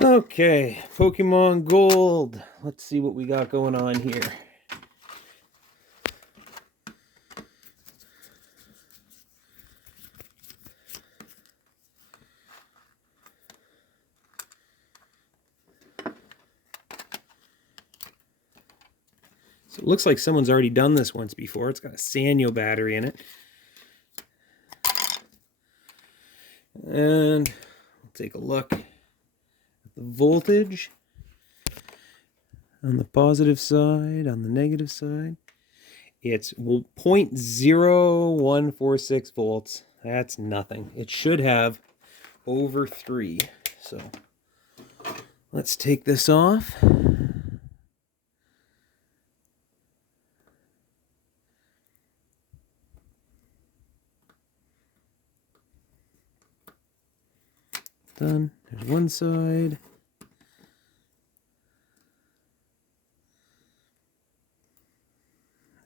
Okay, Pokemon Gold. Let's see what we got going on here. So it looks like someone's already done this once before. It's got a Sanyo battery in it. And we'll take a look at the voltage on the positive side, on the negative side. It's 0.0146 volts. That's nothing. It should have over 3. So let's take this off. Done. There's one side.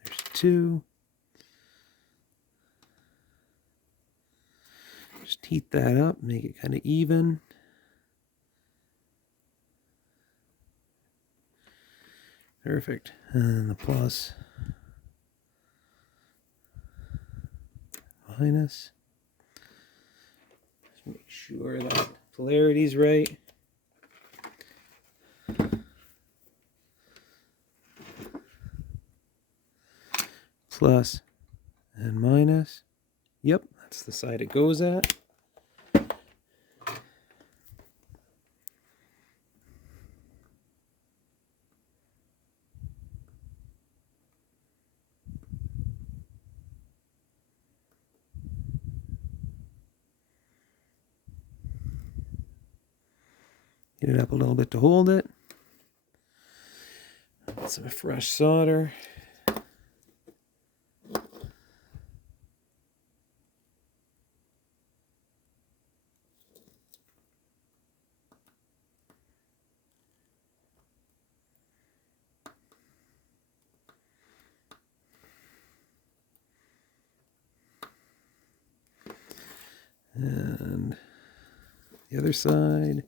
There's two. Just heat that up, make it kind of even. Perfect. And the plus, minus. Just make sure that polarity's right. Plus and minus. Yep, that's the side it goes at. Heat it up a little bit to hold it. Some fresh solder. And the other side.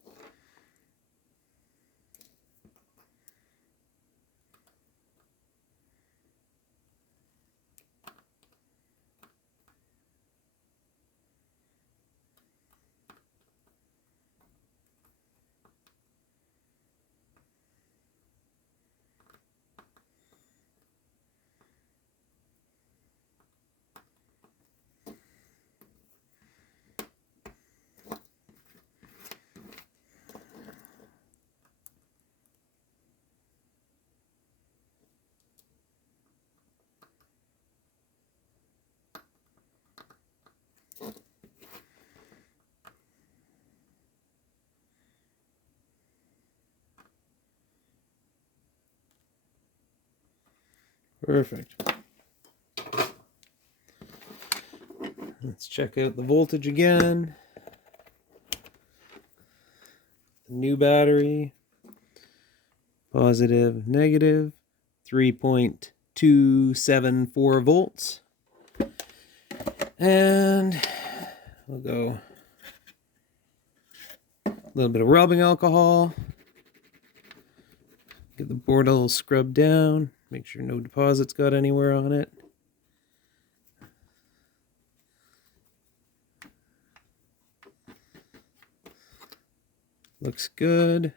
Perfect. Let's check out the voltage again. The new battery. Positive, negative. 3.274 volts. And we'll go a little bit of rubbing alcohol. Get the board a little scrubbed down. Make sure no deposits got anywhere on it. Looks good.